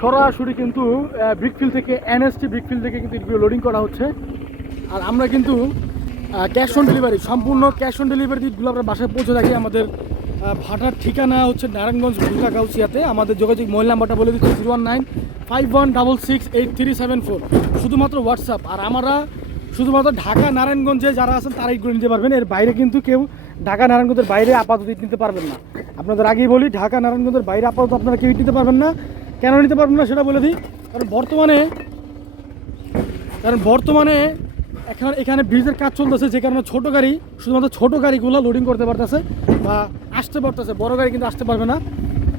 সরাসরি কিন্তু ব্রিকফিল্ড থেকে এনএসটি ব্রিকফিল্ড থেকে কিন্তু ইটগুলো লোডিং করা হচ্ছে। আর আমরা কিন্তু ক্যাশ অন ডেলিভারি, সম্পূর্ণ ক্যাশ অন ডেলিভারি ইটগুলো আমরা বাসায় পৌঁছে থাকি। আমাদের ভাটার ঠিকানা হচ্ছে নারায়ণগঞ্জ গাউসিয়াতে। আমাদের যোগাযোগ মোবাইল নাম্বারটা বলে দিচ্ছি 01951668374, শুধুমাত্র হোয়াটসঅ্যাপ। আর আমরা শুধুমাত্র ঢাকা নারায়ণগঞ্জে যারা আছেন তারা ইটগুলো নিতে পারবেন। এর বাইরে কিন্তু কেউ ঢাকা নারায়ণগঞ্জের বাইরে আপাতত ইট নিতে পারবেন না। আপনাদের আগেই বলি, ঢাকা নারায়ণগঞ্জের বাইরে আপাতত আপনারা কেউ ইট নিতে পারবেন না। কেন নিতে পারবেন না সেটা বলে দিই। কারণ বর্তমানে এখানে ব্রিজের কাজ চলতেছে, যে কারণে ছোটো গাড়ি, শুধুমাত্র ছোটো গাড়িগুলো লোডিং করতে পারতেছে বা আসতে পারতেছে, বড় গাড়ি কিন্তু আসতে পারবে না।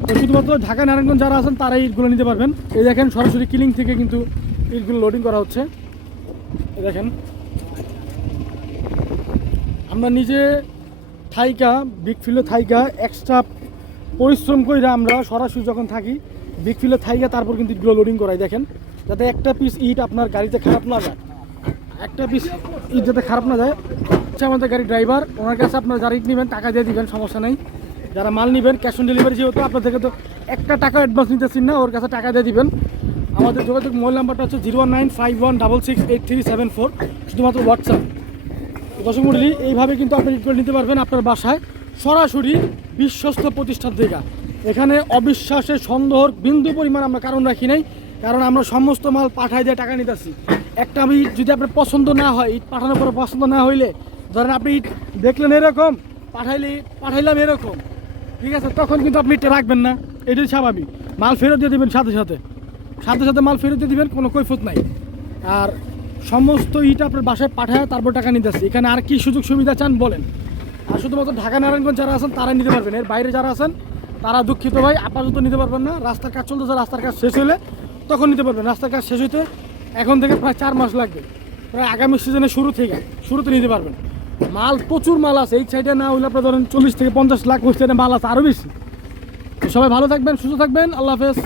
তো শুধুমাত্র ঢাকা নারায়ণগঞ্জ যারা আছেন তারা ইটগুলো নিতে পারবেন। এই দেখেন সরাসরি কিলিং থেকে কিন্তু ইটগুলো লোডিং করা হচ্ছে। এই দেখেন আমরা নিজে থাইকা ব্রিকফিল্ডে থাইকা এক্সট্রা পরিশ্রম করে আমরা সরাসরি যখন থাকি ব্রিকফিল্ডে থাইকা তারপর কিন্তু ইটগুলো লোডিং করাই। দেখেন যাতে একটা পিস ইট আপনার গাড়িতে খারাপ না যায়, একটা পিস ইট যাতে খারাপ না যায়। হচ্ছে আমাদের গাড়ি ড্রাইভার, ওনার কাছে আপনার যারা ইট নেবেন টাকা দিয়ে দিবেন, সমস্যা নেই। যারা মাল নেবেন ক্যাশ অন ডেলিভারি, যেহেতু আপনার থেকে তো একটা টাকা অ্যাডভান্স নিতেছেন না, ওর কাছে টাকা দিয়ে দিবেন। আমাদের যোগাযোগ মোবাইল নাম্বারটা হচ্ছে 01951668374, শুধুমাত্র হোয়াটসঅ্যাপ। দর্শক মণ্ডলী, এইভাবে কিন্তু আপনি ইটগুলো নিতে পারবেন আপনার বাসায় সরাসরি বিশ্বস্ত প্রতিষ্ঠান থেকে। এখানে অবিশ্বাসের সন্দেহর বিন্দু পরিমাণ আমরা কারণ রাখি নাই, কারণ আমরা সমস্ত মাল পাঠাই দিয়ে টাকা নিতেছি। একটা আমি যদি আপনার পছন্দ না হয়, ইট পাঠানোর পরে পছন্দ না হইলে, ধরেন আপনি ইট দেখলেন এরকম, পাঠাইলাম এরকম, ঠিক আছে, তখন কিন্তু আপনি ইটটা রাখবেন না, এটাই স্বাভাবিক। মাল ফেরত দিয়ে দেবেন, সাথে সাথে মাল ফেরত দিয়ে দেবেন, কোনো কৈফিয়ত নাই। আর সমস্ত ইট আপনার বাসায় পাঠায় তারপর টাকা নিতেছি। এখানে আর কি সুযোগ সুবিধা চান বলেন? আর শুধুমাত্র ঢাকা নারায়ণগঞ্জ যারা আছেন তারাই নিতে পারবেন। এর বাইরে যারা আছেন তারা দুঃখিত ভাই, আপাতত নিতে পারবেন না। রাস্তার কাজ চলতেছে, রাস্তার কাজ শেষ হলে তখন নিতে পারবেন। রাস্তার কাজ শেষ হইতে এখন থেকে প্রায় 4 মাস লাগবে, প্রায় আগামী সিজনের শুরুতে নিতে পারবেন। মাল প্রচুর মাল আছে এই সাইডে, না হইলে আপনার ধরেন 40 থেকে 50 লাখ ওই সাইডে মাল আছে, আরও বেশি। তো সবাই ভালো থাকবেন, সুস্থ থাকবেন, আল্লাহ হাফেজ।